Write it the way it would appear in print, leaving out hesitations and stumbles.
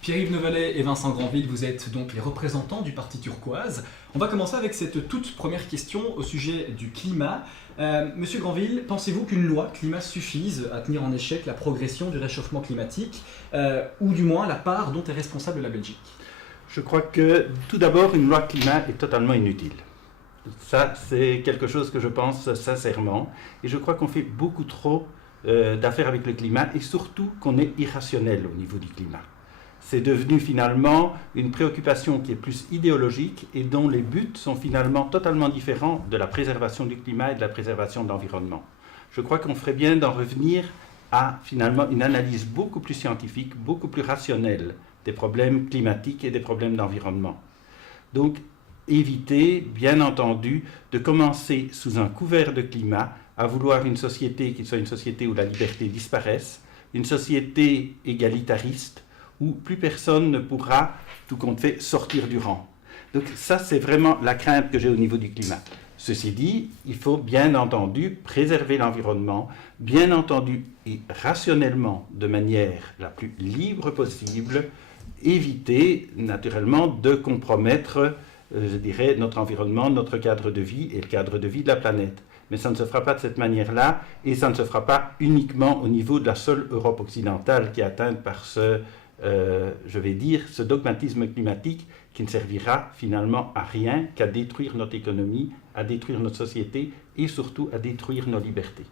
Pierre-Yves Nevalet et Vincent Granville, vous êtes donc les représentants du Parti turquoise. On va commencer avec cette toute première question au sujet du climat. Monsieur Granville, pensez-vous qu'une loi climat suffise à tenir en échec la progression du réchauffement climatique, ou du moins la part dont est responsable la Belgique? Je crois que tout d'abord, une loi climat est totalement inutile. Ça, c'est quelque chose que je pense sincèrement. Et je crois qu'on fait beaucoup trop d'affaires avec le climat et surtout qu'on est irrationnel au niveau du climat. C'est devenu finalement une préoccupation qui est plus idéologique et dont les buts sont finalement totalement différents de la préservation du climat et de la préservation de l'environnement. Je crois qu'on ferait bien d'en revenir à finalement une analyse beaucoup plus scientifique, beaucoup plus rationnelle des problèmes climatiques et des problèmes d'environnement. Donc, éviter, bien entendu, de commencer sous un couvert de climat à vouloir une société qui soit une société où la liberté disparaisse, une société égalitariste, où plus personne ne pourra, tout compte fait, sortir du rang. Donc ça, c'est vraiment la crainte que j'ai au niveau du climat. Ceci dit, il faut bien entendu préserver l'environnement, bien entendu et rationnellement, de manière la plus libre possible, éviter naturellement de compromettre, je dirais, notre environnement, notre cadre de vie et le cadre de vie de la planète. Mais ça ne se fera pas de cette manière-là et ça ne se fera pas uniquement au niveau de la seule Europe occidentale qui est atteinte par je vais dire, ce dogmatisme climatique qui ne servira finalement à rien qu'à détruire notre économie, à détruire notre société et surtout à détruire nos libertés.